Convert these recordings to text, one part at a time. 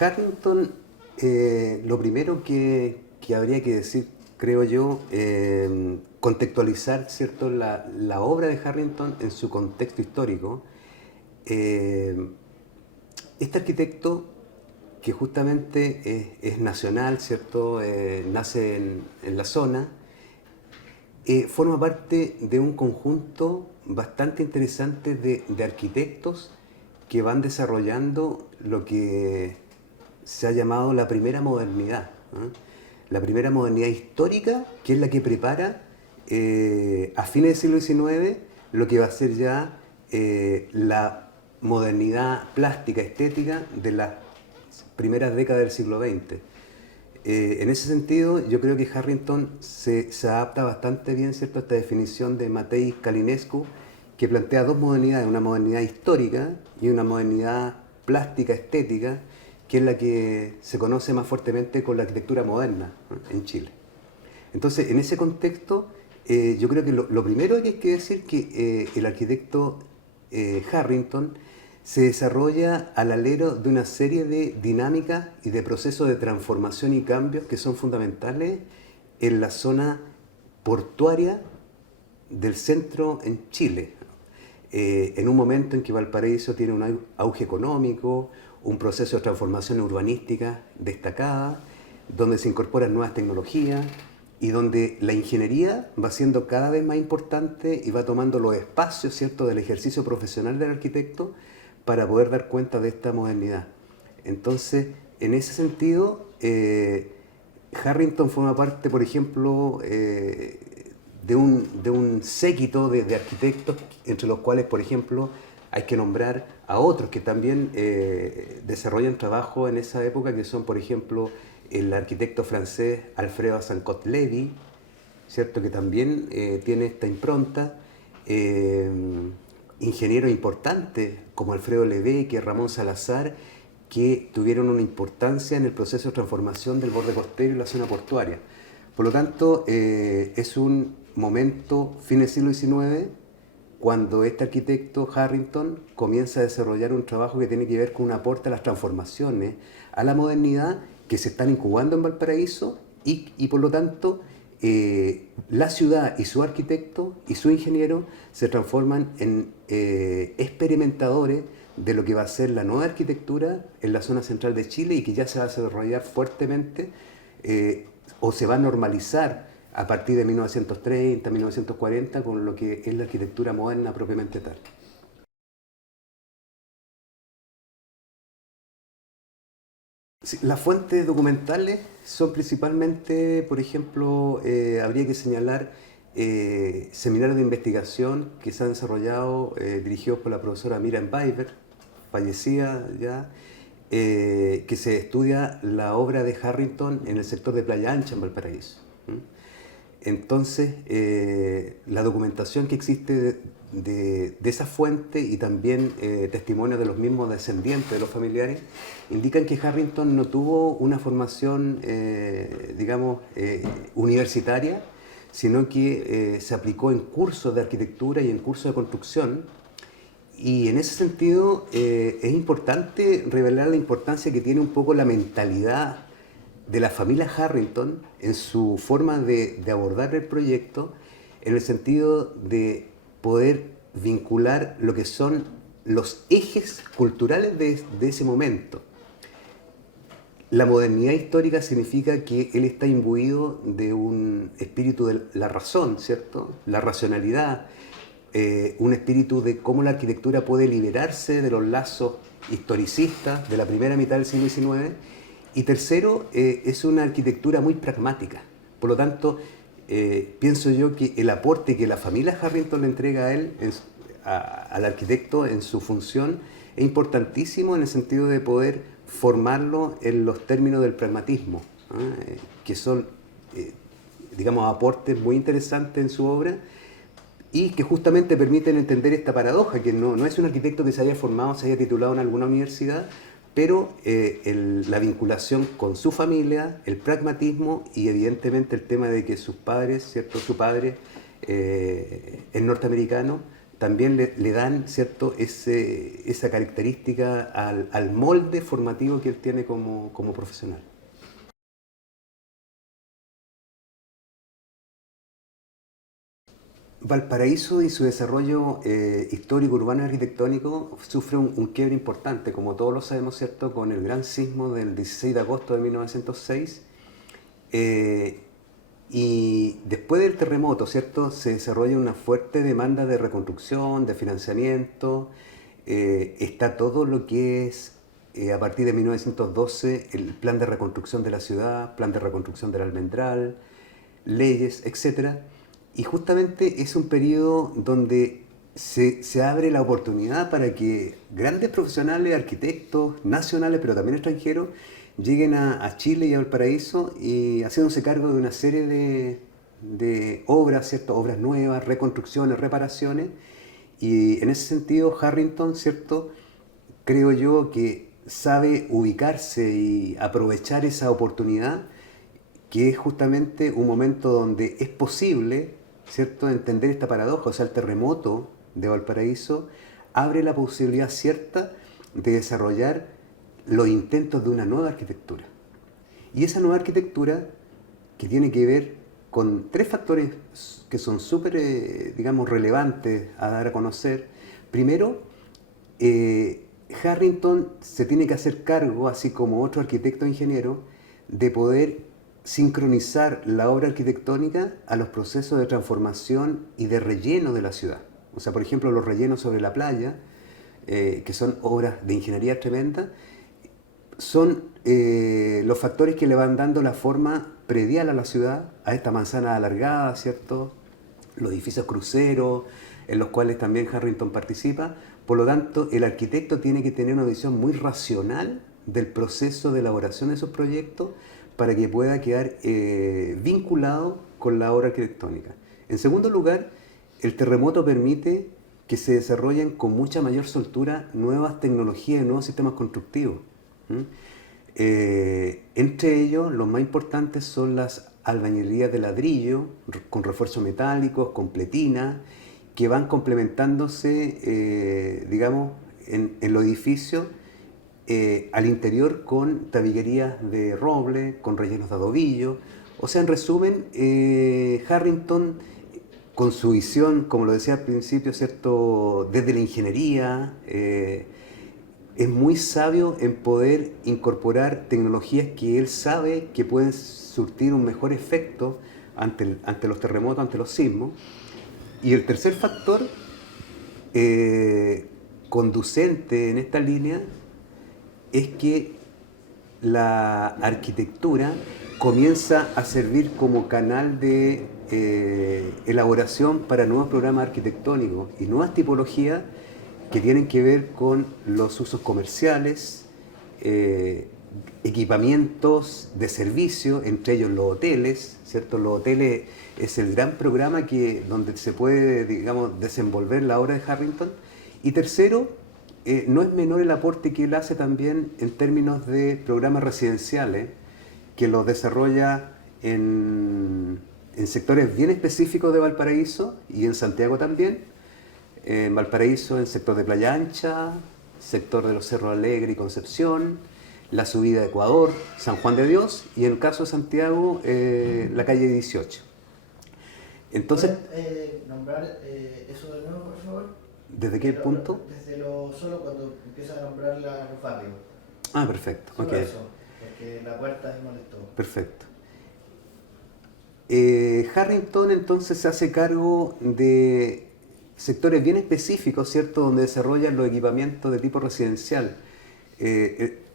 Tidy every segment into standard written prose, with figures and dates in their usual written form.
Harrington, lo primero que habría que decir, creo yo, contextualizar, ¿cierto?, la obra de Harrington en su contexto histórico. Eh, este arquitecto, que justamente es nacional, ¿cierto?, nace en la zona, forma parte de un conjunto bastante interesante de arquitectos que van desarrollando lo que se ha llamado la primera modernidad, ¿eh? La primera modernidad histórica, que es la que prepara a fines del siglo XIX lo que va a ser ya la modernidad plástica, estética de las primeras décadas del siglo XX. En ese sentido, yo creo que Harrington se adapta bastante bien, ¿cierto?, a esta definición de Matei Calinescu, que plantea dos modernidades, una modernidad histórica y una modernidad plástica, estética, que es la que se conoce más fuertemente con la arquitectura moderna, ¿no?, en Chile. Entonces, en ese contexto, yo creo que lo primero que hay que decir que el arquitecto Harrington se desarrolla al alero de una serie de dinámicas y de procesos de transformación y cambios que son fundamentales en la zona portuaria del centro en Chile, en un momento en que Valparaíso tiene un auge económico, un proceso de transformación urbanística destacada, donde se incorporan nuevas tecnologías y donde la ingeniería va siendo cada vez más importante y va tomando los espacios, ¿cierto?, del ejercicio profesional del arquitecto para poder dar cuenta de esta modernidad. Entonces, en ese sentido, Harrington forma parte, por ejemplo, de un séquito de arquitectos, entre los cuales, por ejemplo, hay que nombrar a otros que también desarrollan trabajo en esa época, que son, por ejemplo, el arquitecto francés Alfredo Azincourt-Levy, ¿cierto?, que también tiene esta impronta. Ingenieros importantes como Alfredo Leveque, Ramón Salazar, que tuvieron una importancia en el proceso de transformación del borde costero y la zona portuaria. Por lo tanto, es un momento, fin del siglo XIX, cuando este arquitecto Harrington comienza a desarrollar un trabajo que tiene que ver con un aporte a las transformaciones, a la modernidad que se están incubando en Valparaíso y por lo tanto la ciudad y su arquitecto y su ingeniero se transforman en experimentadores de lo que va a ser la nueva arquitectura en la zona central de Chile y que ya se va a desarrollar fuertemente o se va a normalizar a partir de 1930, 1940 con lo que es la arquitectura moderna propiamente tal. Sí, las fuentes documentales son principalmente, por ejemplo, habría que señalar seminarios de investigación que se han desarrollado dirigidos por la profesora Miriam Weiber, fallecida ya, que se estudia la obra de Harrington en el sector de Playa Ancha en Valparaíso. Entonces, la documentación que existe de esa fuente y también testimonios de los mismos descendientes de los familiares indican que Harrington no tuvo una formación, digamos, universitaria, sino que se aplicó en cursos de arquitectura y en cursos de construcción. Y en ese sentido es importante revelar la importancia que tiene un poco la mentalidad de la familia Harrington en su forma de abordar el proyecto, en el sentido de poder vincular lo que son los ejes culturales de ese momento. La modernidad histórica significa que él está imbuido de un espíritu de la razón, ¿cierto?, la racionalidad, un espíritu de cómo la arquitectura puede liberarse de los lazos historicistas de la primera mitad del siglo XIX. Y tercero, es una arquitectura muy pragmática. Por lo tanto, pienso yo que el aporte que la familia Harrington le entrega a él, al arquitecto en su función, es importantísimo en el sentido de poder formarlo en los términos del pragmatismo, que son, digamos, aportes muy interesantes en su obra y que justamente permiten entender esta paradoja, que no es un arquitecto que se haya formado, se haya titulado en alguna universidad, pero la vinculación con su familia, el pragmatismo y evidentemente el tema de que sus padres, ¿cierto?, su padre es norteamericano, también le dan, ¿cierto?, esa característica al molde formativo que él tiene como profesional. Valparaíso y su desarrollo histórico, urbano y arquitectónico sufre un quiebre importante, como todos lo sabemos, ¿cierto?, con el gran sismo del 16 de agosto de 1906. Y después del terremoto, ¿cierto?, se desarrolla una fuerte demanda de reconstrucción, de financiamiento. Está todo lo que es, a partir de 1912, el plan de reconstrucción de la ciudad, plan de reconstrucción del Almendral, leyes, etcétera. Y justamente es un periodo donde se abre la oportunidad para que grandes profesionales, arquitectos nacionales, pero también extranjeros, lleguen a Chile y a Valparaíso y haciéndose cargo de una serie de obras, ¿cierto? Obras nuevas, reconstrucciones, reparaciones. Y en ese sentido, Harrington, ¿cierto?, creo yo que sabe ubicarse y aprovechar esa oportunidad, que es justamente un momento donde es posible, ¿cierto?, entender esta paradoja. O sea, el terremoto de Valparaíso abre la posibilidad cierta de desarrollar los intentos de una nueva arquitectura. Y esa nueva arquitectura, que tiene que ver con tres factores que son súper, digamos, relevantes a dar a conocer. Primero, Harrington se tiene que hacer cargo, así como otro arquitecto e ingeniero, de poder sincronizar la obra arquitectónica a los procesos de transformación y de relleno de la ciudad. O sea, por ejemplo, los rellenos sobre la playa, que son obras de ingeniería tremenda, son los factores que le van dando la forma predial a la ciudad, a esta manzana alargada, ¿cierto? Los edificios cruceros, en los cuales también Harrington participa. Por lo tanto, el arquitecto tiene que tener una visión muy racional del proceso de elaboración de esos proyectos para que pueda quedar vinculado con la obra arquitectónica. En segundo lugar, el terremoto permite que se desarrollen con mucha mayor soltura nuevas tecnologías y nuevos sistemas constructivos. Entre ellos, los más importantes son las albañilerías de ladrillo, con refuerzos metálicos, con pletina, que van complementándose, digamos, en los edificios, al interior con tabiquerías de roble, con rellenos de adobillo. O sea, en resumen, Harrington, con su visión, como lo decía al principio, ¿cierto?, desde la ingeniería, es muy sabio en poder incorporar tecnologías que él sabe que pueden surtir un mejor efecto ante los terremotos, ante los sismos. Y el tercer factor conducente en esta línea es que la arquitectura comienza a servir como canal de elaboración para nuevos programas arquitectónicos y nuevas tipologías que tienen que ver con los usos comerciales, equipamientos de servicio, entre ellos los hoteles, ¿cierto? Los hoteles es el gran programa donde se puede, digamos, desenvolver la obra de Harrington. Y tercero, no es menor el aporte que él hace también en términos de programas residenciales, que los desarrolla en sectores bien específicos de Valparaíso y en Santiago también. En Valparaíso, en el sector de Playa Ancha, sector de los Cerros Alegre y Concepción, la subida de Ecuador, San Juan de Dios, y en el caso de Santiago, la calle 18. Entonces, ¿puedes nombrar eso de nuevo, por favor? ¿desde qué punto? Desde solo cuando empiezas a nombrar los barrios. Ah, perfecto. Solo Okay. eso, porque la puerta es molestó. Perfecto. Harrington entonces se hace cargo de sectores bien específicos, ¿cierto?, donde desarrollan los equipamientos de tipo residencial.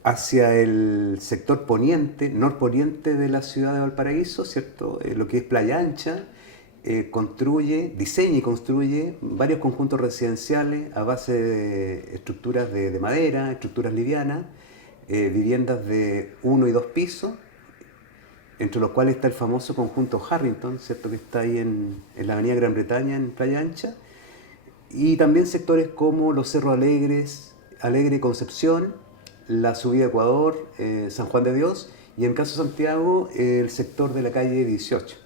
Hacia el sector poniente, norponiente de la ciudad de Valparaíso, ¿cierto?, lo que es Playa Ancha, diseña y construye varios conjuntos residenciales a base de estructuras de madera, estructuras livianas, viviendas de 1 y 2 pisos, entre los cuales está el famoso conjunto Harrington, ¿cierto?, que está ahí en la avenida Gran Bretaña, en Playa Ancha, y también sectores como los Cerros Alegre Concepción, la subida a Ecuador, San Juan de Dios, y en caso de Santiago, el sector de la calle 18.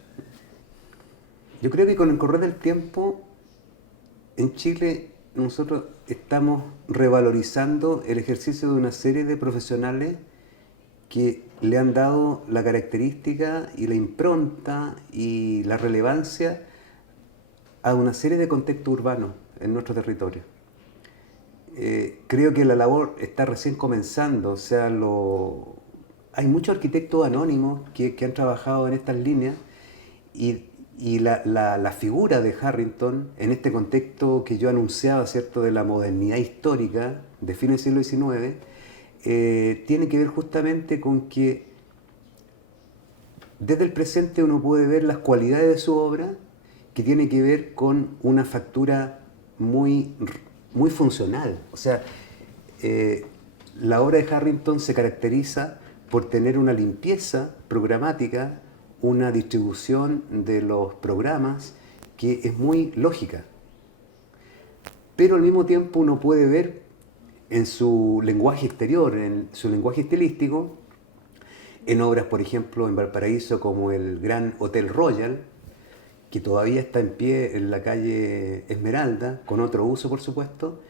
Yo creo que con el correr del tiempo en Chile nosotros estamos revalorizando el ejercicio de una serie de profesionales que le han dado la característica y la impronta y la relevancia a una serie de contextos urbanos en nuestro territorio. Creo que la labor está recién comenzando, o sea, hay muchos arquitectos anónimos que han trabajado en estas líneas y la figura de Harrington en este contexto que yo anunciaba, ¿cierto?, de la modernidad histórica de fines del siglo XIX, tiene que ver justamente con que desde el presente uno puede ver las cualidades de su obra, que tiene que ver con una factura muy funcional. O sea, la obra de Harrington se caracteriza por tener una limpieza programática, una distribución de los programas que es muy lógica. Pero al mismo tiempo uno puede ver en su lenguaje exterior, en su lenguaje estilístico, en obras, por ejemplo, en Valparaíso, como el Gran Hotel Royal, que todavía está en pie en la calle Esmeralda, con otro uso, por supuesto,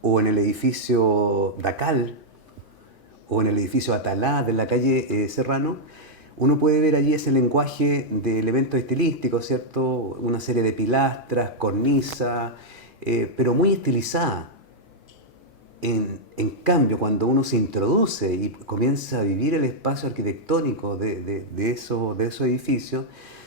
o en el edificio Dacal, o en el edificio Atalá de la calle Serrano, uno puede ver allí ese lenguaje de elementos estilísticos, ¿cierto? Una serie de pilastras, cornisa, pero muy estilizada. En cambio, cuando uno se introduce y comienza a vivir el espacio arquitectónico de esos edificios,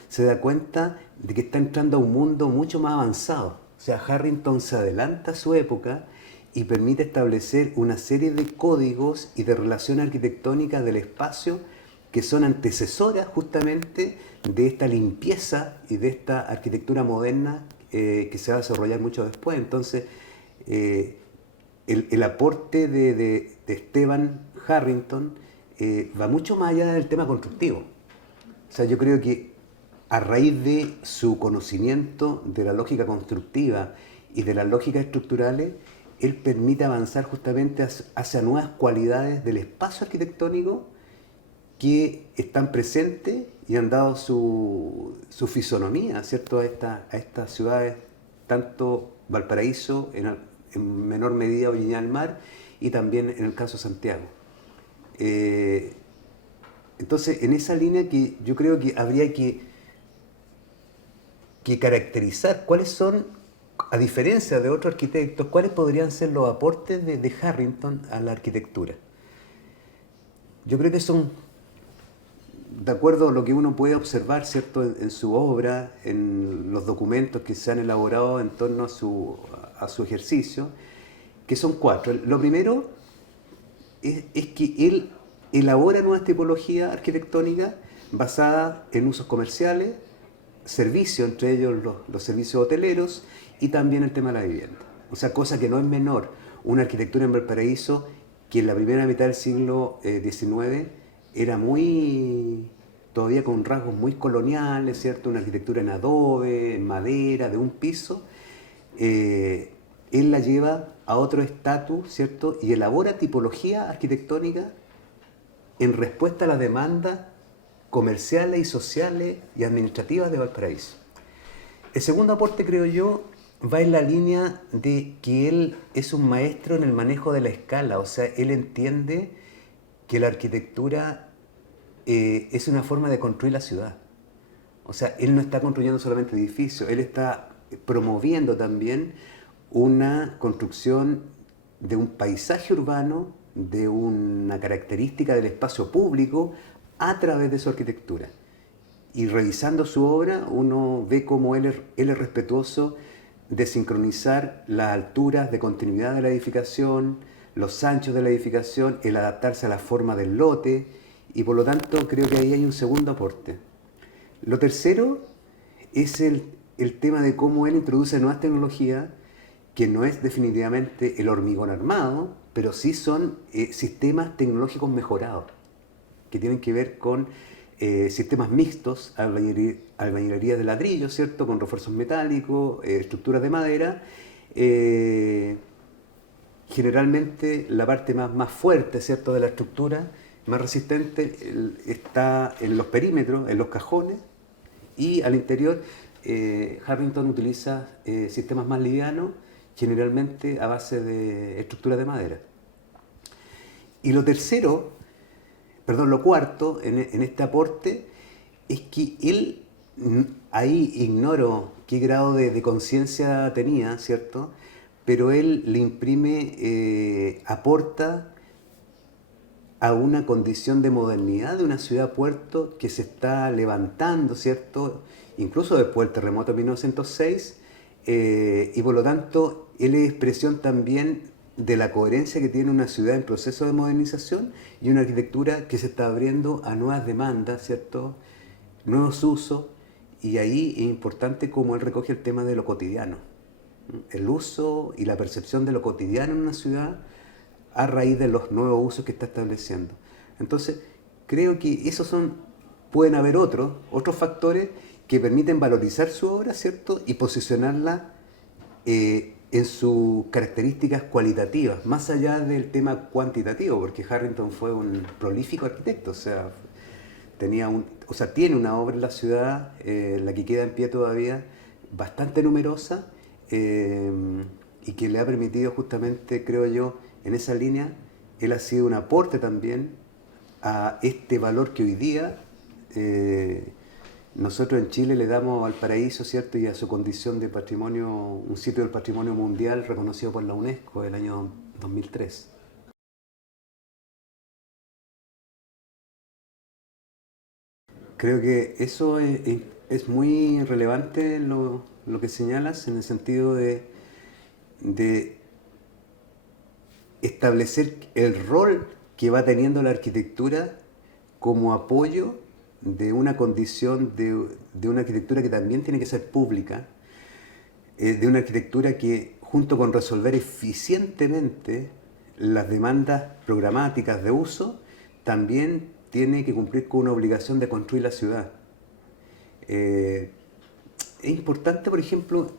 se da cuenta de que está entrando a un mundo mucho más avanzado. O sea, Harrington se adelanta a su época y permite establecer una serie de códigos y de relaciones arquitectónicas del espacio que son antecesoras justamente de esta limpieza y de esta arquitectura moderna que se va a desarrollar mucho después. Entonces, el aporte de Esteban Harrington va mucho más allá del tema constructivo. O sea, yo creo que a raíz de su conocimiento de la lógica constructiva y de las lógicas estructurales, él permite avanzar justamente hacia nuevas cualidades del espacio arquitectónico que están presentes y han dado su fisonomía, ¿cierto?, a estas ciudades, tanto Valparaíso, en menor medida Viña del Mar, y también en el caso de Santiago. Entonces, en esa línea que yo creo que habría que caracterizar cuáles son, a diferencia de otros arquitectos, cuáles podrían ser los aportes de Harrington a la arquitectura. Yo creo que son, de acuerdo a lo que uno puede observar, ¿cierto?, en su obra, en los documentos que se han elaborado en torno a su ejercicio, que son 4. Lo primero es que él elabora nuevas tipologías arquitectónicas basadas en usos comerciales, servicios, entre ellos los servicios hoteleros, y también el tema de la vivienda. O sea, cosa que no es menor, una arquitectura en Valparaíso que en la primera mitad del siglo XIX era todavía con rasgos muy coloniales, ¿cierto? Una arquitectura en adobe, en madera, de un piso. Él la lleva a otro estatus, ¿cierto? Y elabora tipología arquitectónica en respuesta a las demandas comerciales y sociales y administrativas de Valparaíso. El segundo aporte, creo yo, va en la línea de que él es un maestro en el manejo de la escala. O sea, él entiende que la arquitectura es una forma de construir la ciudad. O sea, él no está construyendo solamente edificios, él está promoviendo también una construcción de un paisaje urbano, de una característica del espacio público a través de su arquitectura. Y revisando su obra, uno ve cómo él es respetuoso de sincronizar las alturas de continuidad de la edificación, los anchos de la edificación, el adaptarse a la forma del lote, y por lo tanto creo que ahí hay un segundo aporte. Lo tercero es el tema de cómo él introduce nuevas tecnologías, que no es definitivamente el hormigón armado, pero sí son sistemas tecnológicos mejorados, que tienen que ver con sistemas mixtos, albañilería de ladrillo, ¿cierto?, con refuerzos metálicos, estructuras de madera. Generalmente la parte más fuerte, ¿cierto?, de la estructura, más resistente, está en los perímetros, en los cajones, y al interior Harrington utiliza sistemas más livianos, generalmente a base de estructuras de madera. Y lo cuarto en este aporte es que él, ahí ignoro qué grado de conciencia tenía, ¿cierto? Pero él le imprime, aporta a una condición de modernidad de una ciudad-puerto que se está levantando, ¿cierto? Incluso después del terremoto de 1906, y por lo tanto él es expresión también de la coherencia que tiene una ciudad en proceso de modernización y una arquitectura que se está abriendo a nuevas demandas, ¿cierto? Nuevos usos, y ahí es importante cómo él recoge el tema de lo cotidiano, el uso y la percepción de lo cotidiano en una ciudad a raíz de los nuevos usos que está estableciendo. Entonces, creo que pueden haber otros factores que permiten valorizar su obra, ¿cierto? Y posicionarla en sus características cualitativas, más allá del tema cuantitativo, porque Harrington fue un prolífico arquitecto, o sea, tiene una obra en la ciudad, la que queda en pie todavía, bastante numerosa, y que le ha permitido justamente, creo yo, en esa línea, él ha sido un aporte también a este valor que hoy día nosotros en Chile le damos al Valparaíso, ¿cierto? Y a su condición de patrimonio, un sitio del patrimonio mundial reconocido por la UNESCO el año 2003. Creo que eso es muy relevante lo que señalas en el sentido de establecer el rol que va teniendo la arquitectura como apoyo de una condición de una arquitectura que también tiene que ser pública, de una arquitectura que junto con resolver eficientemente las demandas programáticas de uso, también tiene que cumplir con una obligación de construir la ciudad. Es importante, por ejemplo,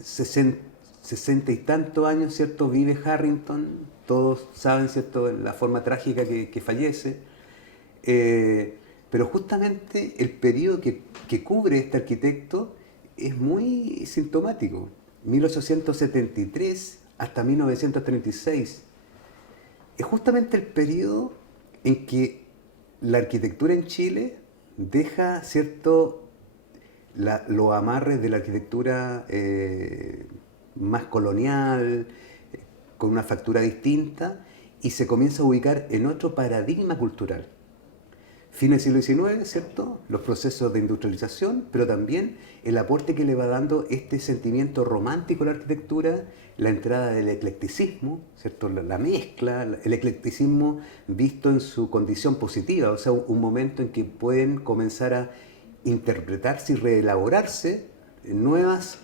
60 y tantos años, ¿cierto? Vive Harrington, todos saben, ¿cierto?, la forma trágica que fallece, pero justamente el periodo que cubre este arquitecto es muy sintomático, 1873 hasta 1936. Es justamente el periodo en que la arquitectura en Chile deja, ¿cierto?, los amarres de la arquitectura más colonial, con una factura distinta, y se comienza a ubicar en otro paradigma cultural. Fines del siglo XIX, ¿cierto? Los procesos de industrialización, pero también el aporte que le va dando este sentimiento romántico a la arquitectura, la entrada del eclecticismo, ¿cierto? La mezcla, el eclecticismo visto en su condición positiva, o sea, un momento en que pueden comenzar a interpretarse y reelaborarse nuevas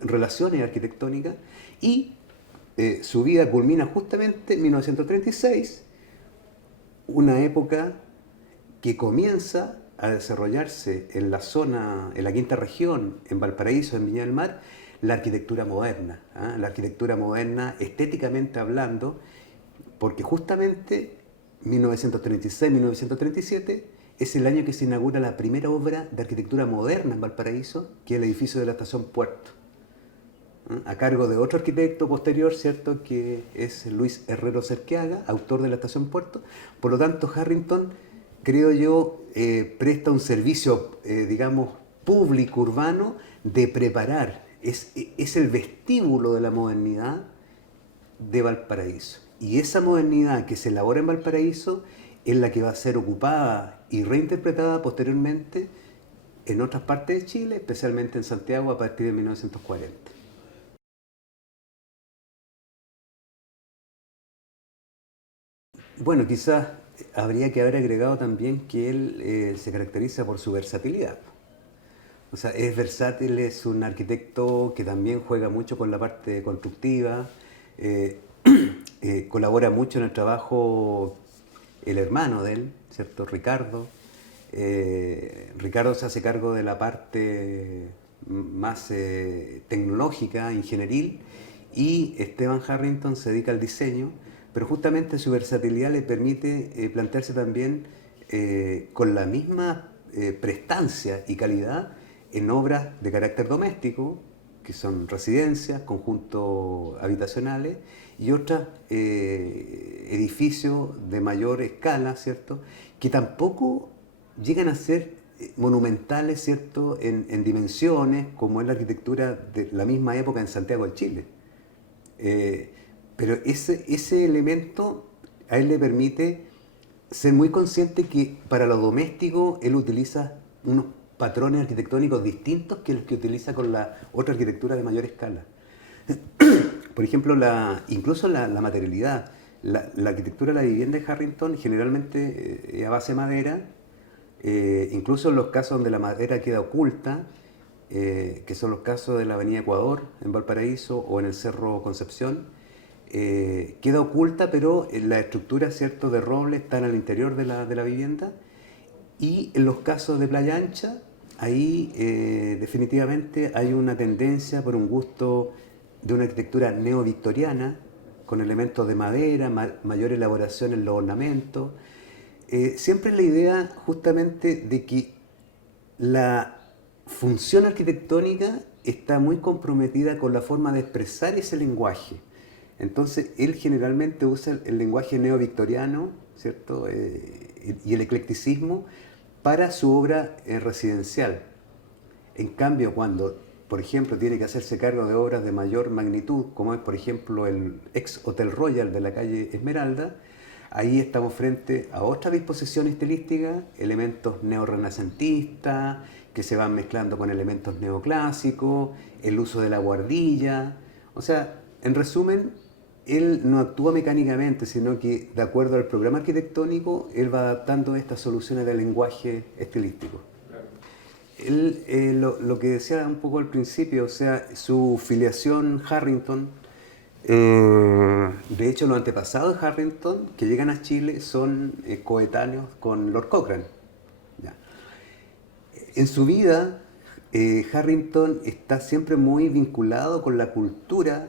relaciones arquitectónicas, y su vida culmina justamente en 1936, una época que comienza a desarrollarse en la zona, en la quinta región, en Valparaíso, en Viña del Mar, la arquitectura moderna, ¿eh? La arquitectura moderna estéticamente hablando, porque justamente 1936-1937 es el año que se inaugura la primera obra de arquitectura moderna en Valparaíso, que es el edificio de la estación Puerto, a cargo de otro arquitecto posterior, ¿cierto?, que es Luis Herrero Cerqueaga, autor de la estación Puerto. Por lo tanto, Harrington, creo yo, presta un servicio, digamos, público, urbano, de preparar, es el vestíbulo de la modernidad de Valparaíso. Y esa modernidad que se elabora en Valparaíso es la que va a ser ocupada y reinterpretada posteriormente en otras partes de Chile, especialmente en Santiago a partir de 1940. Bueno, quizás habría que haber agregado también que él se caracteriza por su versatilidad. O sea, es versátil, es un arquitecto que también juega mucho con la parte constructiva, eh, colabora mucho en el trabajo el hermano de él, ¿cierto? Ricardo. Ricardo se hace cargo de la parte más tecnológica, ingenieril, y Esteban Harrington se dedica al diseño, pero justamente su versatilidad le permite plantearse también con la misma prestancia y calidad en obras de carácter doméstico, que son residencias, conjuntos habitacionales y otros edificios de mayor escala, ¿cierto? Que tampoco llegan a ser monumentales, ¿cierto? En dimensiones, como es la arquitectura de la misma época en Santiago de Chile. Pero ese elemento a él le permite ser muy consciente que para lo doméstico él utiliza unos patrones arquitectónicos distintos que los que utiliza con la otra arquitectura de mayor escala. Por ejemplo, incluso la materialidad. La arquitectura de la vivienda de Harrington generalmente es a base de madera, incluso en los casos donde la madera queda oculta, que son los casos de la Avenida Ecuador en Valparaíso o en el Cerro Concepción, queda oculta, pero la estructura, ¿cierto?, de roble están al interior de la vivienda. Y en los casos de Playa Ancha, ahí definitivamente hay una tendencia por un gusto de una arquitectura neovictoriana, con elementos de madera, mayor elaboración en los ornamentos. Siempre la idea justamente de que la función arquitectónica está muy comprometida con la forma de expresar ese lenguaje. Entonces, él generalmente usa el lenguaje neovictoriano, ¿cierto? Y el eclecticismo para su obra residencial. En cambio, cuando, por ejemplo, tiene que hacerse cargo de obras de mayor magnitud, como es, por ejemplo, el ex Hotel Royal de la calle Esmeralda, ahí estamos frente a otra disposición estilística, elementos neorrenacentistas, que se van mezclando con elementos neoclásicos, el uso de la buhardilla. O sea, en resumen, él no actúa mecánicamente, sino que de acuerdo al programa arquitectónico, él va adaptando estas soluciones del lenguaje estilístico. Él, lo que decía un poco al principio, o sea, su filiación Harrington, de hecho los antepasados de Harrington que llegan a Chile son coetáneos con Lord Cochrane. Ya. En su vida, Harrington está siempre muy vinculado con la cultura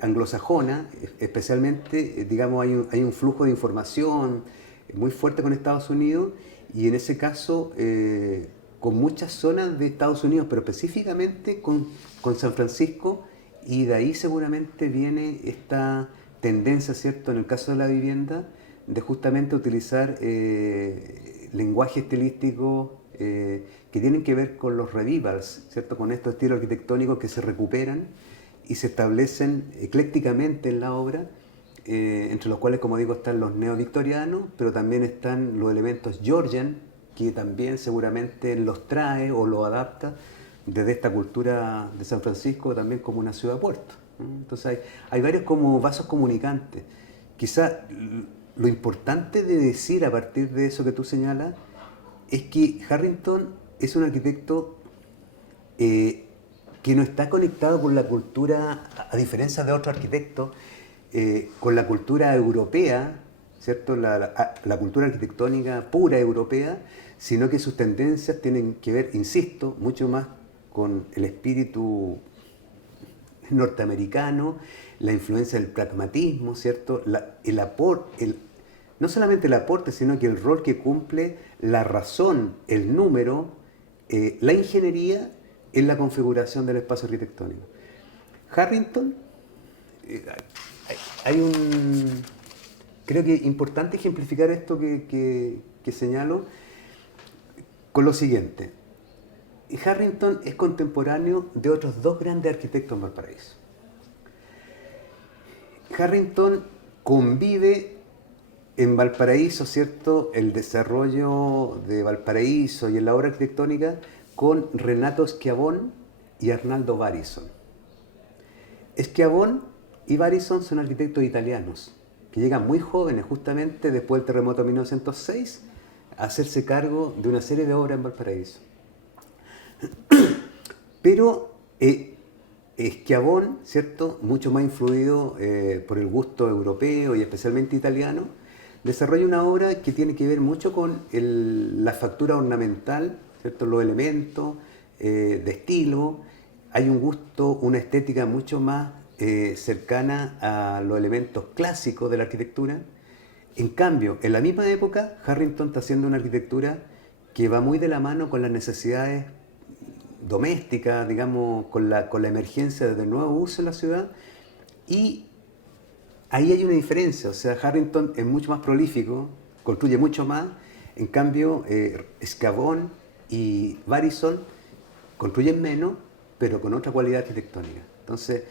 anglosajona, especialmente, digamos, hay un flujo de información muy fuerte con Estados Unidos y en ese caso con muchas zonas de Estados Unidos, pero específicamente con San Francisco, y de ahí seguramente viene esta tendencia, ¿cierto?, en el caso de la vivienda, de justamente utilizar lenguaje estilístico que tienen que ver con los revivals, ¿cierto?, con estos estilos arquitectónicos que se recuperan y se establecen eclécticamente en la obra, entre los cuales, como digo, están los neovictorianos, pero también están los elementos Georgian, que también seguramente los trae o los adapta desde esta cultura de San Francisco también como una ciudad-puerto. Entonces hay varios como vasos comunicantes. Quizá lo importante de decir a partir de eso que tú señalas es que Harrington es un arquitecto que no está conectado con la cultura, a diferencia de otros arquitectos, con la cultura europea, ¿cierto? La cultura arquitectónica pura europea, sino que sus tendencias tienen que ver, insisto, mucho más con el espíritu norteamericano, la influencia del pragmatismo, ¿cierto? No solamente el aporte, sino que el rol que cumple la razón, el número, la ingeniería en la configuración del espacio arquitectónico. Harrington, creo que es importante ejemplificar esto que señalo con lo siguiente. Harrington es contemporáneo de otros dos grandes arquitectos en Valparaíso. Harrington convive en Valparaíso, ¿cierto?, el desarrollo de Valparaíso y en la obra arquitectónica con Renato Schiavone y Arnaldo Barison. Schiavone y Barison son arquitectos italianos que llegan muy jóvenes, justamente después del terremoto de 1906, a hacerse cargo de una serie de obras en Valparaíso. Pero Schiavone, ¿cierto?, mucho más influido por el gusto europeo y especialmente italiano, desarrolla una obra que tiene que ver mucho con la factura ornamental, ¿cierto?, los elementos de estilo. Hay un gusto, una estética mucho más cercana a los elementos clásicos de la arquitectura. En cambio, en la misma época, Harrington está haciendo una arquitectura que va muy de la mano con las necesidades domésticas, digamos, con la emergencia del nuevo uso en la ciudad. Y ahí hay una diferencia, o sea, Harrington es mucho más prolífico, construye mucho más, en cambio Scavone y Barison construyen menos, pero con otra cualidad arquitectónica. Entonces,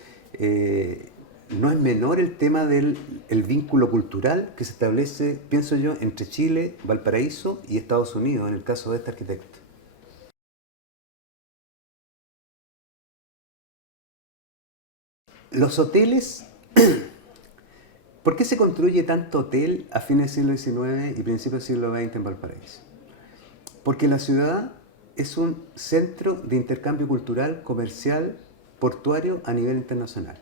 no es menor el tema del el vínculo cultural que se establece, pienso yo, entre Chile, Valparaíso y Estados Unidos, en el caso de este arquitecto. Los hoteles, ¿por qué se construye tanto hotel a fines del siglo XIX y principios del siglo XX en Valparaíso? Porque la ciudad es un centro de intercambio cultural, comercial, portuario a nivel internacional.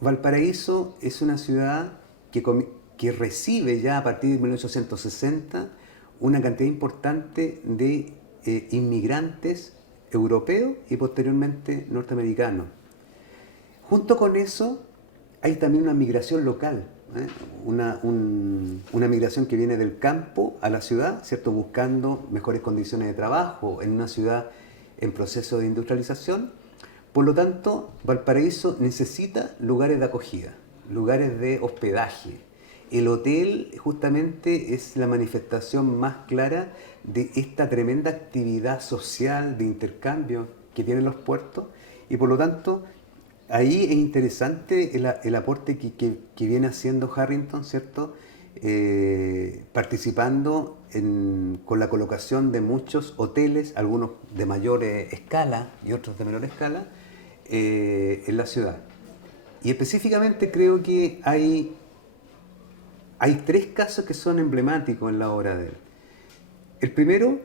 Valparaíso es una ciudad que recibe ya a partir de 1860 una cantidad importante de inmigrantes europeos y posteriormente norteamericanos. Junto con eso hay también una migración local, una migración que viene del campo a la ciudad, ¿cierto? Buscando mejores condiciones de trabajo en una ciudad en proceso de industrialización. Por lo tanto, Valparaíso necesita lugares de acogida, lugares de hospedaje. El hotel justamente es la manifestación más clara de esta tremenda actividad social de intercambio que tienen los puertos y por lo tanto ahí es interesante el aporte que viene haciendo Harrington, ¿cierto? Participando con la colocación de muchos hoteles, algunos de mayor escala y otros de menor escala, en la ciudad. Y específicamente creo que hay tres casos que son emblemáticos en la obra de él. El primero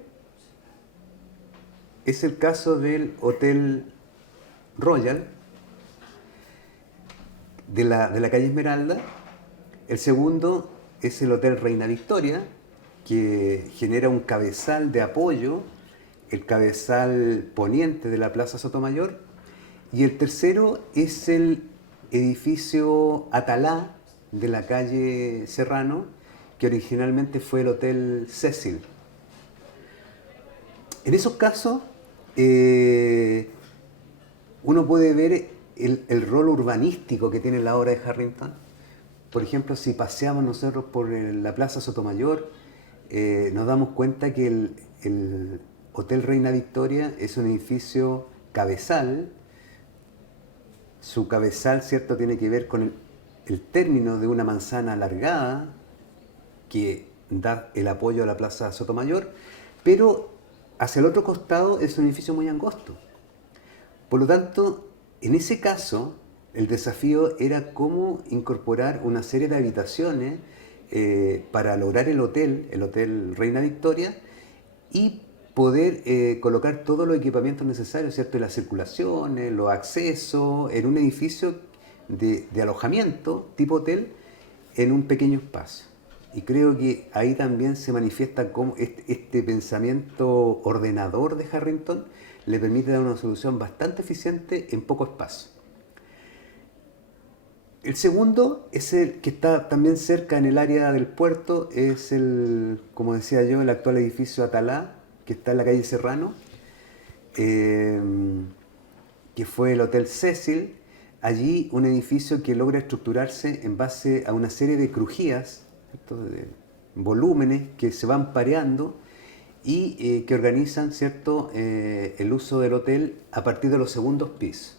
es el caso del Hotel Royal, de la calle Esmeralda. El segundo es el Hotel Reina Victoria, que genera un cabezal de apoyo, el cabezal poniente de la Plaza Sotomayor. Y el tercero es el edificio Atalá de la calle Serrano, que originalmente fue el Hotel Cecil. En esos casos, uno puede ver el rol urbanístico que tiene la obra de Harrington. Por ejemplo, si paseamos nosotros por la Plaza Sotomayor, nos damos cuenta que el Hotel Reina Victoria es un edificio cabezal. Su cabezal, ¿cierto?, tiene que ver con el término de una manzana alargada que da el apoyo a la Plaza Sotomayor, pero hacia el otro costado es un edificio muy angosto. Por lo tanto, en ese caso, el desafío era cómo incorporar una serie de habitaciones para lograr el Hotel Reina Victoria, y poder colocar todos los equipamientos necesarios, ¿cierto? Las circulaciones, los accesos, en un edificio de alojamiento tipo hotel en un pequeño espacio. Y creo que ahí también se manifiesta cómo este pensamiento ordenador de Harrington le permite dar una solución bastante eficiente en poco espacio. El segundo es el que está también cerca en el área del puerto, es como decía yo, el actual edificio Atalá, que está en la calle Serrano, que fue el Hotel Cecil. Allí un edificio que logra estructurarse en base a una serie de crujías, ¿cierto?, de volúmenes que se van pareando y que organizan, ¿cierto?, el uso del hotel a partir de los segundos pisos.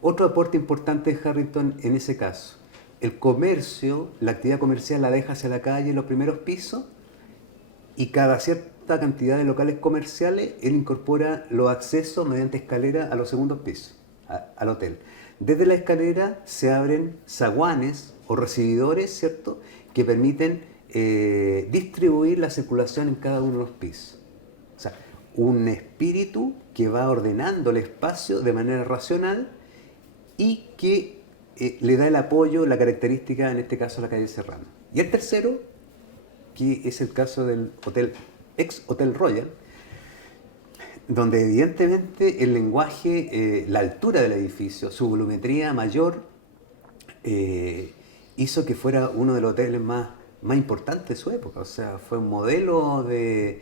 Otro aporte importante de Harrington en ese caso, el comercio, la actividad comercial la deja hacia la calle en los primeros pisos, y cada cierta cantidad de locales comerciales él incorpora los accesos mediante escalera a los segundos pisos, al hotel. Desde la escalera se abren zaguanes o recibidores, ¿cierto?, que permiten distribuir la circulación en cada uno de los pisos. O sea, un espíritu que va ordenando el espacio de manera racional y que le da el apoyo, la característica, en este caso, a la calle Serrano. Y el tercero, que es el caso del ex Hotel Royal, donde evidentemente el lenguaje, la altura del edificio, su volumetría mayor, hizo que fuera uno de los hoteles más más importantes de su época. O sea, fue un modelo de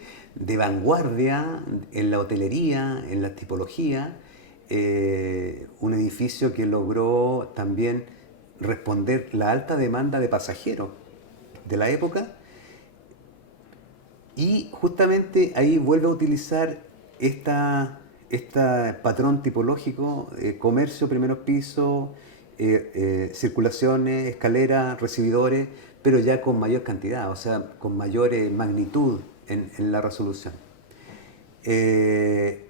vanguardia en la hotelería, en la tipología, un edificio que logró también responder la alta demanda de pasajeros de la época, y justamente ahí vuelve a utilizar este patrón tipológico: comercio, primeros pisos, circulaciones, escaleras, recibidores, pero ya con mayor cantidad, o sea, con mayor magnitud en la resolución. Eh,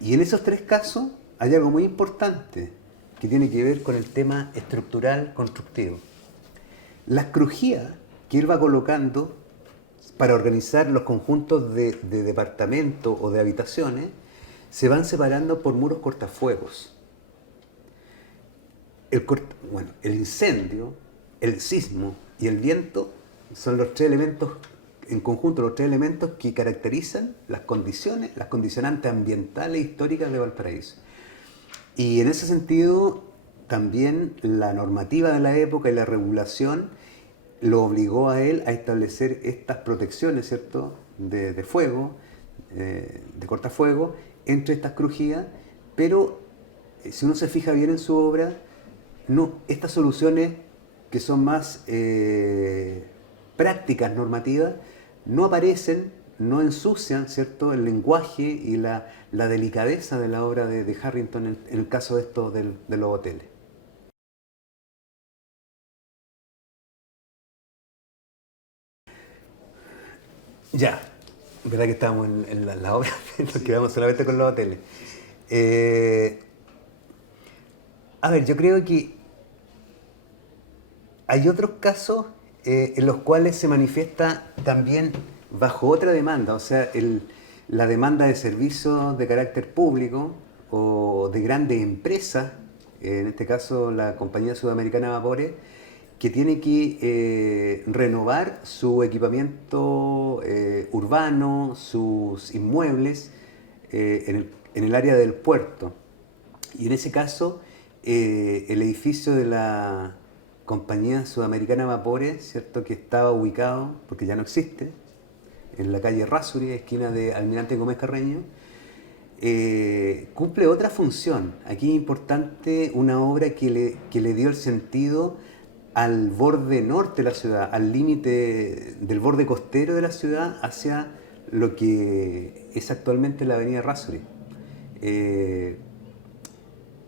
y en esos tres casos hay algo muy importante que tiene que ver con el tema estructural constructivo. Las crujías que él va colocando para organizar los conjuntos de departamentos o de habitaciones se van separando por muros cortafuegos. El incendio, el sismo y el viento son los tres elementos, en conjunto, los tres elementos que caracterizan las condiciones, las condicionantes ambientales e históricas de Valparaíso. Y en ese sentido, también la normativa de la época y la regulación lo obligó a él a establecer estas protecciones, ¿cierto?, de fuego, de cortafuego, entre estas crujías, pero si uno se fija bien en su obra, no, estas soluciones que son más prácticas, normativas, no aparecen, no ensucian, ¿cierto?, el lenguaje y la delicadeza de la obra de Harrington en el caso de estos de los hoteles. Ya, verdad que estábamos en la obra, nos quedamos solamente con los hoteles. Eh, a ver, yo creo que hay otros casos en los cuales se manifiesta también bajo otra demanda, o sea, la demanda de servicios de carácter público o de grandes empresas, en este caso la compañía sudamericana Vapores, que tiene que renovar su equipamiento urbano, sus inmuebles en el área del puerto. Y en ese caso, el edificio de la compañía sudamericana Vapores, ¿cierto?, que estaba ubicado, porque ya no existe, en la calle Errázuriz, esquina de Almirante Gómez Carreño, cumple otra función. Aquí es importante una obra que le dio el sentido al borde norte de la ciudad, al límite del borde costero de la ciudad hacia lo que es actualmente la avenida Errázuriz. El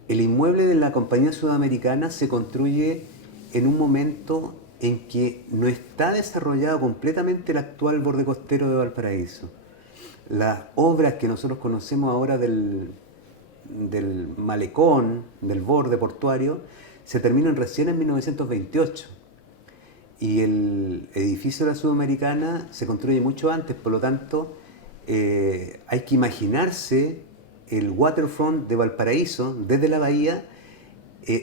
inmueble de la compañía sudamericana se construye en un momento en que no está desarrollado completamente el actual borde costero de Valparaíso. Las obras que nosotros conocemos ahora del malecón, del borde portuario, se terminan recién en 1928. Y el edificio de la Sudamericana se construye mucho antes, por lo tanto, hay que imaginarse el waterfront de Valparaíso, desde la bahía,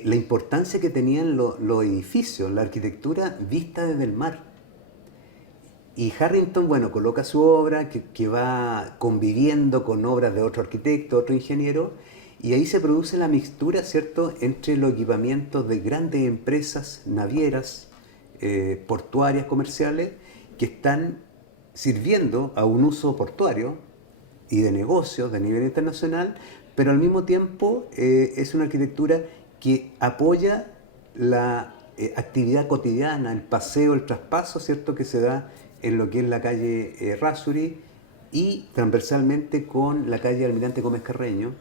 la importancia que tenían los edificios, la arquitectura vista desde el mar. Y Harrington, bueno, coloca su obra que va conviviendo con obras de otro arquitecto, otro ingeniero, y ahí se produce la mixtura, ¿cierto?, entre los equipamientos de grandes empresas navieras, portuarias, comerciales, que están sirviendo a un uso portuario y de negocios de nivel internacional, pero al mismo tiempo es una arquitectura que apoya la actividad cotidiana, el paseo, el traspaso, ¿cierto?, que se da en lo que es la calle Errázuriz y transversalmente con la calle Almirante Gómez Carreño,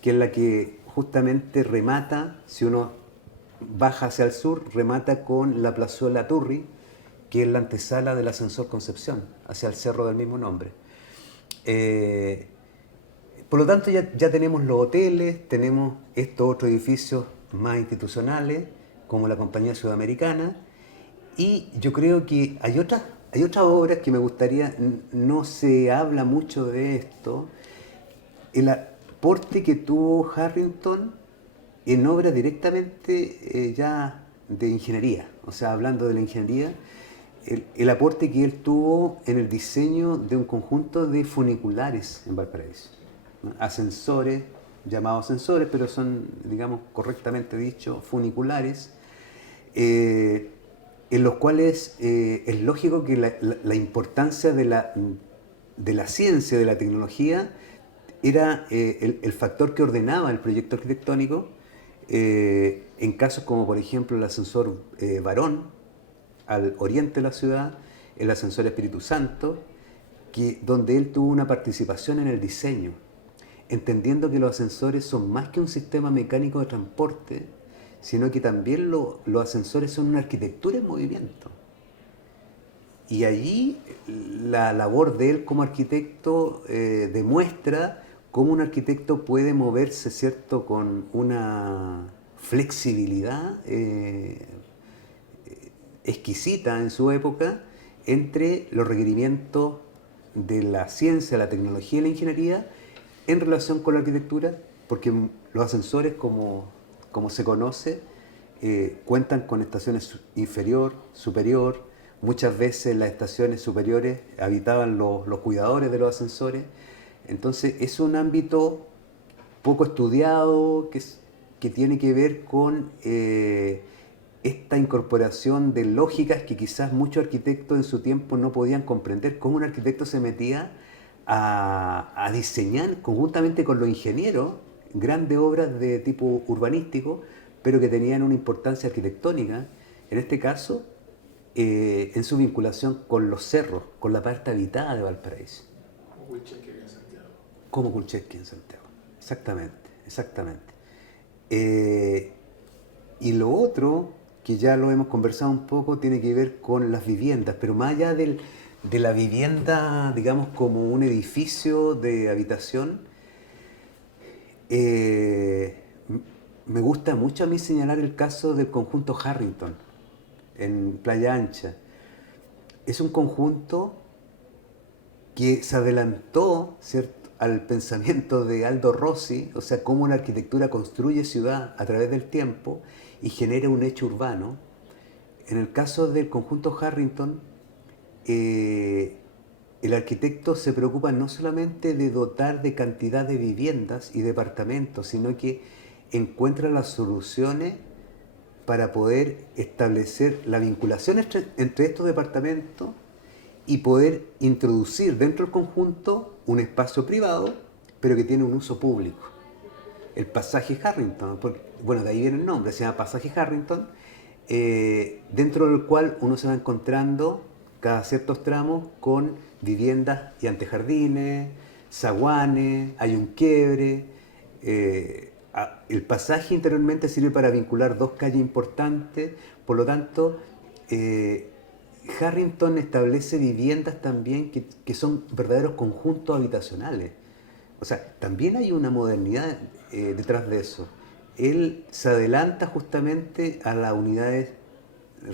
que es la que justamente remata, si uno baja hacia el sur, remata con la Plazuela Turri, que es la antesala del ascensor Concepción, hacia el cerro del mismo nombre. Por lo tanto, ya tenemos los hoteles, tenemos estos otros edificios más institucionales, como la Compañía Sudamericana, y yo creo que hay otras obras que me gustaría, no se habla mucho de esto, el aporte que tuvo Harrington en obras directamente ya de ingeniería, o sea, hablando de la ingeniería, el aporte que él tuvo en el diseño de un conjunto de funiculares en Valparaíso, ¿no? Ascensores, llamados ascensores, pero son, digamos, correctamente dicho, funiculares, en los cuales es lógico que la importancia de la ciencia, de la tecnología, era el factor que ordenaba el proyecto arquitectónico, en casos como por ejemplo el ascensor Varón al oriente de la ciudad, el ascensor Espíritu Santo, donde él tuvo una participación en el diseño, entendiendo que los ascensores son más que un sistema mecánico de transporte, sino que también los ascensores son una arquitectura en movimiento. Y allí la labor de él como arquitecto demuestra cómo un arquitecto puede moverse, ¿cierto?, con una flexibilidad exquisita en su época entre los requerimientos de la ciencia, la tecnología y la ingeniería en relación con la arquitectura, porque los ascensores, como se conoce, cuentan con estaciones inferior, superior. Muchas veces las estaciones superiores habitaban los cuidadores de los ascensores. Entonces es un ámbito poco estudiado que tiene que ver con esta incorporación de lógicas que quizás muchos arquitectos en su tiempo no podían comprender, cómo un arquitecto se metía a diseñar conjuntamente con los ingenieros grandes obras de tipo urbanístico, pero que tenían una importancia arquitectónica, en este caso, en su vinculación con los cerros, con la parte habitada de Valparaíso. Como Wilchecker en Santiago. Como Kulczewski en Santiago, exactamente, exactamente. Y lo otro, que ya lo hemos conversado un poco, tiene que ver con las viviendas, pero más allá de la vivienda, digamos, como un edificio de habitación, me gusta mucho a mí señalar el caso del conjunto Harrington, en Playa Ancha. Es un conjunto que se adelantó, ¿cierto?, al pensamiento de Aldo Rossi, o sea, cómo una arquitectura construye ciudad a través del tiempo y genera un hecho urbano. En el caso del conjunto Harrington, el arquitecto se preocupa no solamente de dotar de cantidad de viviendas y departamentos, sino que encuentra las soluciones para poder establecer la vinculación entre estos departamentos y poder introducir dentro del conjunto un espacio privado, pero que tiene un uso público. El pasaje Harrington, porque, bueno, de ahí viene el nombre, se llama pasaje Harrington, dentro del cual uno se va encontrando cada ciertos tramos con viviendas y antejardines, zaguanes, hay un quiebre. El pasaje interiormente sirve para vincular dos calles importantes, por lo tanto, Harrington establece viviendas también que son verdaderos conjuntos habitacionales. O sea, también hay una modernidad detrás de eso. Él se adelanta justamente a las unidades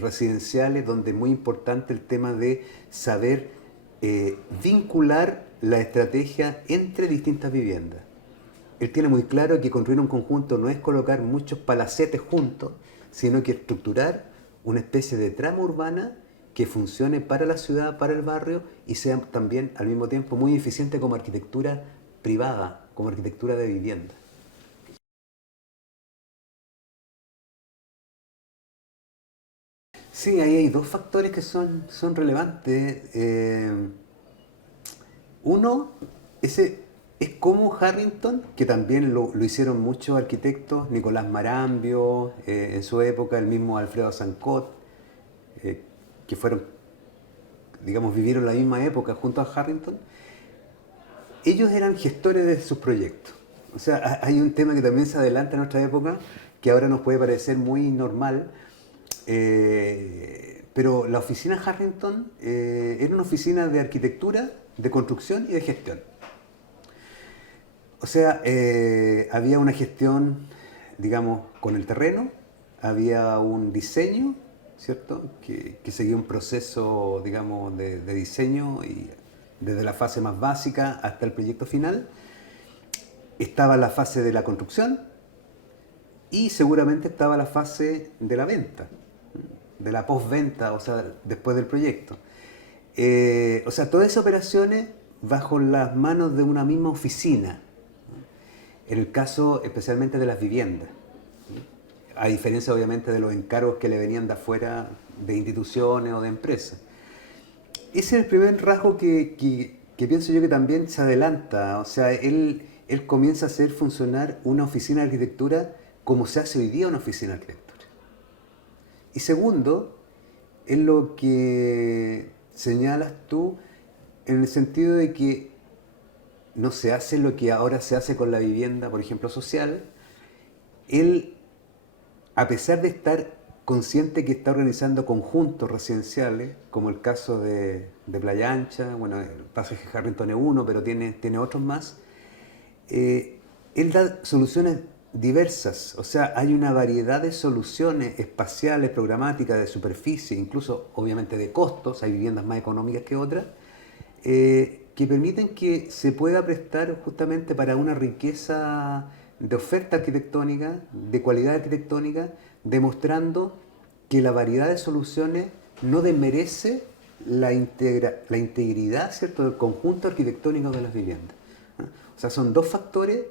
residenciales, donde es muy importante el tema de saber vincular la estrategia entre distintas viviendas. Él tiene muy claro que construir un conjunto no es colocar muchos palacetes juntos, sino que estructurar una especie de trama urbana que funcione para la ciudad, para el barrio, y sea también al mismo tiempo muy eficiente como arquitectura privada, como arquitectura de vivienda. Sí, ahí hay dos factores que son relevantes. Uno, es como Harrington, que también lo hicieron muchos arquitectos, Nicolás Marambio, en su época, el mismo Alfredo Zancot, que fueron, digamos, vivieron la misma época junto a Harrington. Ellos eran gestores de sus proyectos. O sea, hay un tema que también se adelanta en nuestra época, que ahora nos puede parecer muy normal, pero la oficina Harrington era una oficina de arquitectura, de construcción y de gestión. O sea, había una gestión, digamos, con el terreno, había un diseño, ¿cierto?, que seguía un proceso, digamos, de diseño, y desde la fase más básica hasta el proyecto final. Estaba la fase de la construcción y seguramente estaba la fase de la venta, de la postventa, o sea, después del proyecto. O sea, todas esas operaciones bajo las manos de una misma oficina, en el caso especialmente de las viviendas, a diferencia obviamente de los encargos que le venían de afuera, de instituciones o de empresas. Ese es el primer rasgo que pienso yo que también se adelanta. O sea, él comienza a hacer funcionar una oficina de arquitectura como se hace hoy día una oficina de arquitectura. Y segundo, es lo que señalas tú en el sentido de que no se hace lo que ahora se hace con la vivienda, por ejemplo, social. Él, a pesar de estar consciente que está organizando conjuntos residenciales, como el caso de Playa Ancha, bueno, el pasaje Harrington es uno, pero tiene otros más, él da soluciones diversas, o sea, hay una variedad de soluciones espaciales, programáticas, de superficie, incluso obviamente de costos, hay viviendas más económicas que otras, que permiten que se pueda prestar justamente para una riqueza de oferta arquitectónica, de cualidad arquitectónica, demostrando que la variedad de soluciones no desmerece la integridad, ¿cierto?, del conjunto arquitectónico de las viviendas. O sea, son dos factores,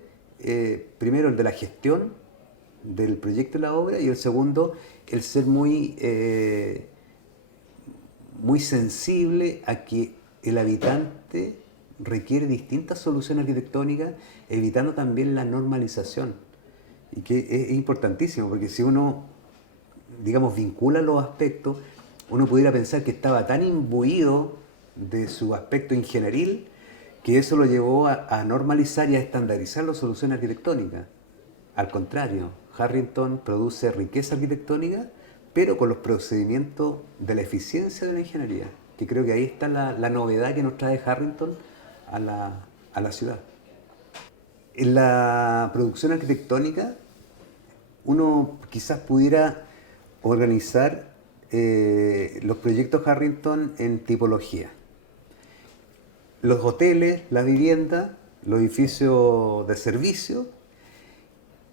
primero el de la gestión del proyecto y la obra, y el segundo, el ser muy sensible a que el habitante requiere distintas soluciones arquitectónicas, evitando también la normalización. Y que es importantísimo, porque si uno, digamos, vincula los aspectos, uno pudiera pensar que estaba tan imbuido de su aspecto ingenieril que eso lo llevó a normalizar y a estandarizar las soluciones arquitectónicas. Al contrario, Harrington produce riqueza arquitectónica, pero con los procedimientos de la eficiencia de la ingeniería, que creo que ahí está la novedad que nos trae Harrington a la ciudad. En la producción arquitectónica, uno quizás pudiera organizar los proyectos Harrington en tipología. Los hoteles, la vivienda, los edificios de servicio,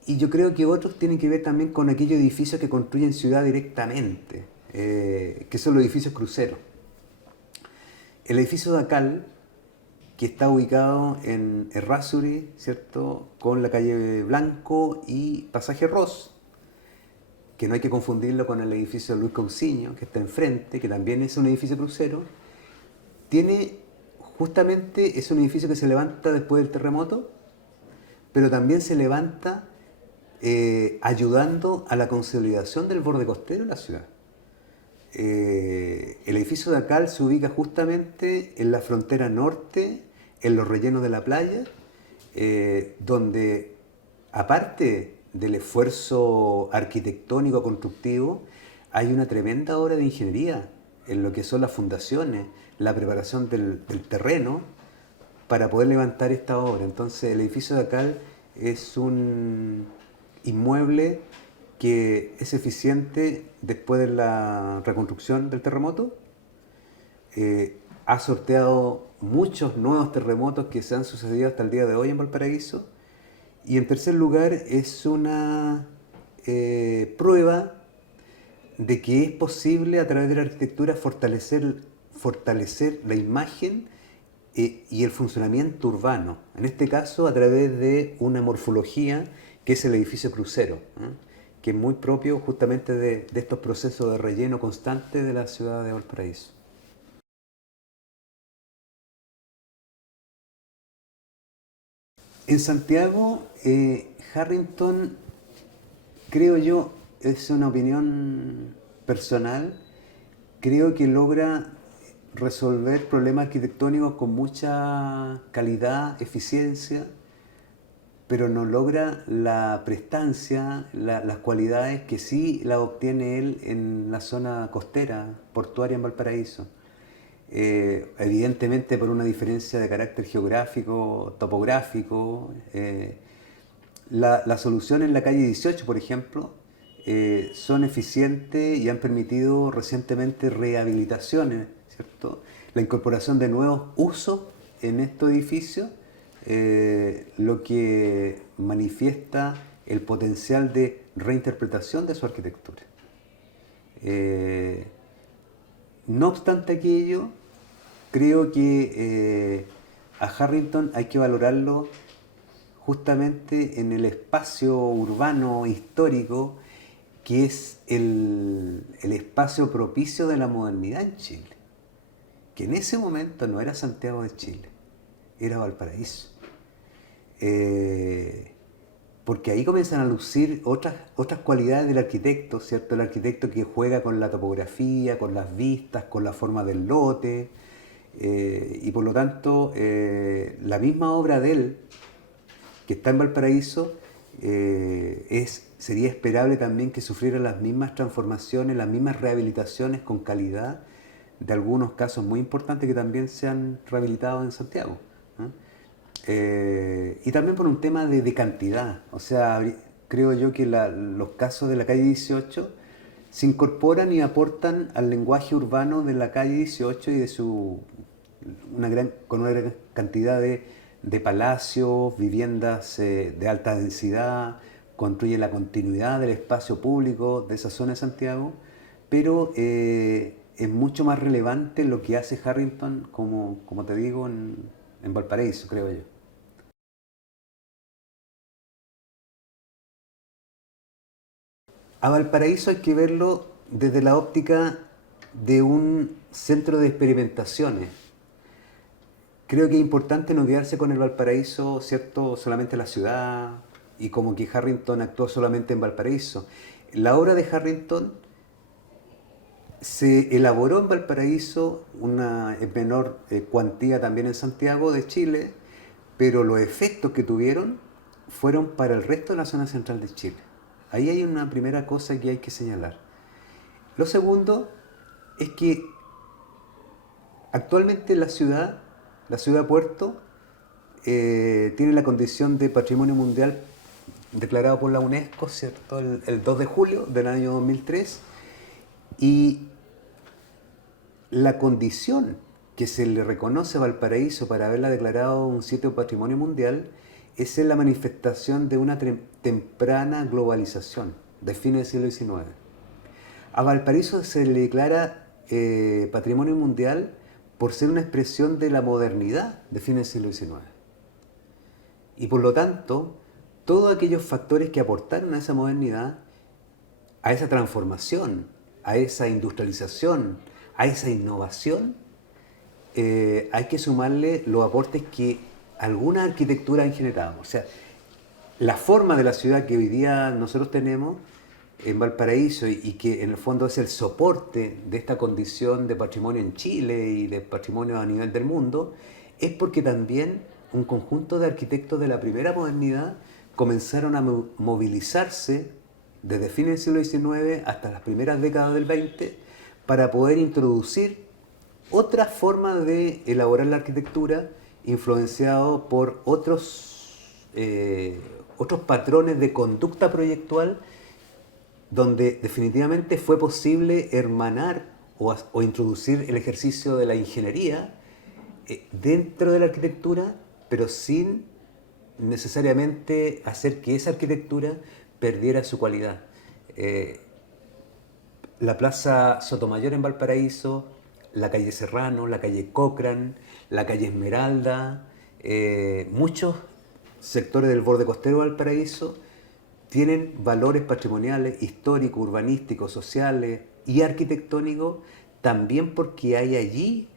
y yo creo que otros tienen que ver también con aquellos edificios que construyen ciudad directamente, que son los edificios cruceros. El edificio Dacal, que está ubicado en Errázuriz, ¿cierto?, con la calle Blanco y Pasaje Ross, que no hay que confundirlo con el edificio Luis Cousiño, que está enfrente, que también es un edificio crucero, justamente es un edificio que se levanta después del terremoto, pero también se levanta ayudando a la consolidación del borde costero de la ciudad. El edificio de Dacal se ubica justamente en la frontera norte, en los rellenos de la playa, donde aparte del esfuerzo arquitectónico constructivo, hay una tremenda obra de ingeniería en lo que son las fundaciones, la preparación del terreno para poder levantar esta obra. Entonces el edificio de Dacal es un inmueble que es eficiente después de la reconstrucción del terremoto. Ha sorteado muchos nuevos terremotos que se han sucedido hasta el día de hoy en Valparaíso. Y en tercer lugar, es una prueba de que es posible a través de la arquitectura fortalecer la imagen y el funcionamiento urbano. En este caso, a través de una morfología que es el edificio crucero, que es muy propio justamente de estos procesos de relleno constante de la ciudad de Valparaíso. En Santiago, Harrington, creo yo, es una opinión personal, creo que logra resolver problemas arquitectónicos con mucha calidad, eficiencia, pero no logra la prestancia, las cualidades que sí la obtiene él en la zona costera, portuaria en Valparaíso. Evidentemente por una diferencia de carácter geográfico, topográfico. La solución en la calle 18, por ejemplo, son eficientes y han permitido recientemente rehabilitaciones, ¿cierto? La incorporación de nuevos usos en estos edificios, lo que manifiesta el potencial de reinterpretación de su arquitectura. No obstante aquello, creo que a Harrington hay que valorarlo justamente en el espacio urbano histórico que es el espacio propicio de la modernidad en Chile, que en ese momento no era Santiago de Chile, era Valparaíso. Porque ahí comienzan a lucir otras cualidades del arquitecto, ¿cierto? El arquitecto que juega con la topografía, con las vistas, con la forma del lote, y por lo tanto la misma obra de él, que está en Valparaíso, sería esperable también que sufriera las mismas transformaciones, las mismas rehabilitaciones con calidad de algunos casos muy importantes que también se han rehabilitado en Santiago, ¿no? Y también por un tema de cantidad. O sea, creo yo que los casos de la calle 18 se incorporan y aportan al lenguaje urbano de la calle 18 y de con una gran cantidad de palacios, viviendas de alta densidad, construye la continuidad del espacio público de esa zona de Santiago, pero es mucho más relevante lo que hace Harrington, como te digo, en Valparaíso, creo yo. A Valparaíso hay que verlo desde la óptica de un centro de experimentaciones. Creo que es importante no quedarse con el Valparaíso, ¿cierto? Solamente la ciudad y como que Harrington actuó solamente en Valparaíso. La obra de Harrington se elaboró en Valparaíso, en menor cuantía también en Santiago de Chile, pero los efectos que tuvieron fueron para el resto de la zona central de Chile. Ahí hay una primera cosa que hay que señalar. Lo segundo es que actualmente la ciudad Puerto, tiene la condición de Patrimonio Mundial declarado por la UNESCO, ¿cierto? El 2 de julio del año 2003, y la condición que se le reconoce a Valparaíso para haberla declarado un sitio de Patrimonio Mundial es en la manifestación de una temprana globalización de fines del siglo XIX. A Valparaíso se le declara Patrimonio Mundial por ser una expresión de la modernidad de fines del siglo XIX. Y por lo tanto, todos aquellos factores que aportaron a esa modernidad, a esa transformación, a esa industrialización, a esa innovación, hay que sumarle los aportes que alguna arquitectura han generado. O sea, la forma de la ciudad que hoy día nosotros tenemos en Valparaíso y que en el fondo es el soporte de esta condición de patrimonio en Chile y de patrimonio a nivel del mundo, es porque también un conjunto de arquitectos de la primera modernidad comenzaron a movilizarse desde fines del siglo XIX hasta las primeras décadas del XX para poder introducir otra forma de elaborar la arquitectura influenciado por otros patrones de conducta proyectual donde definitivamente fue posible hermanar o introducir el ejercicio de la ingeniería dentro de la arquitectura, pero sin necesariamente hacer que esa arquitectura perdiera su cualidad. La Plaza Sotomayor en Valparaíso, la calle Serrano, la calle Cochrane, la calle Esmeralda, muchos sectores del borde costero de Valparaíso tienen valores patrimoniales, históricos, urbanísticos, sociales y arquitectónicos, también porque hay allí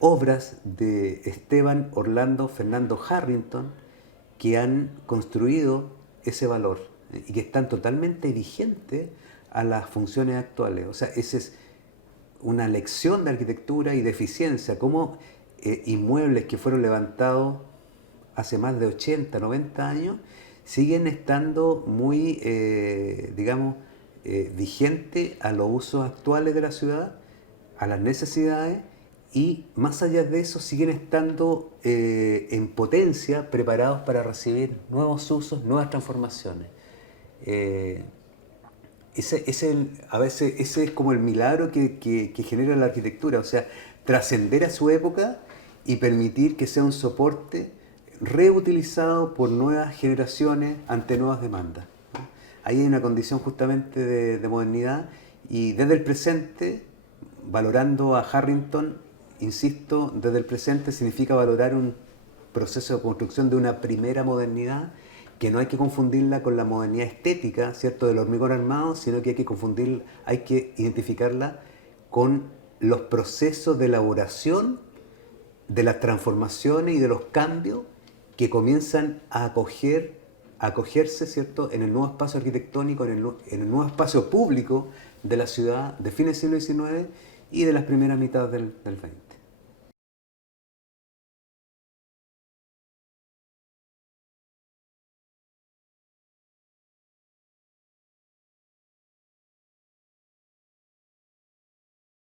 obras de Esteban Orlando Fernando Harrington que han construido ese valor y que están totalmente vigentes a las funciones actuales. O sea, esa es una lección de arquitectura y de eficiencia, como inmuebles que fueron levantados hace más de 80, 90 años, siguen estando muy, vigentes a los usos actuales de la ciudad, a las necesidades, y más allá de eso siguen estando en potencia, preparados para recibir nuevos usos, nuevas transformaciones. A veces ese es como el milagro que genera la arquitectura, o sea, trascender a su época y permitir que sea un soporte reutilizado por nuevas generaciones ante nuevas demandas, ¿no? Ahí hay una condición justamente de modernidad, y desde el presente, valorando a Harrington, insisto, desde el presente significa valorar un proceso de construcción de una primera modernidad que no hay que confundirla con la modernidad estética, ¿cierto?, del hormigón armado, sino que hay que identificarla con los procesos de elaboración de las transformaciones y de los cambios que comienzan a acogerse, ¿cierto?, en el nuevo espacio arquitectónico, en el nuevo espacio público de la ciudad de fines del siglo XIX y de las primeras mitades del XX.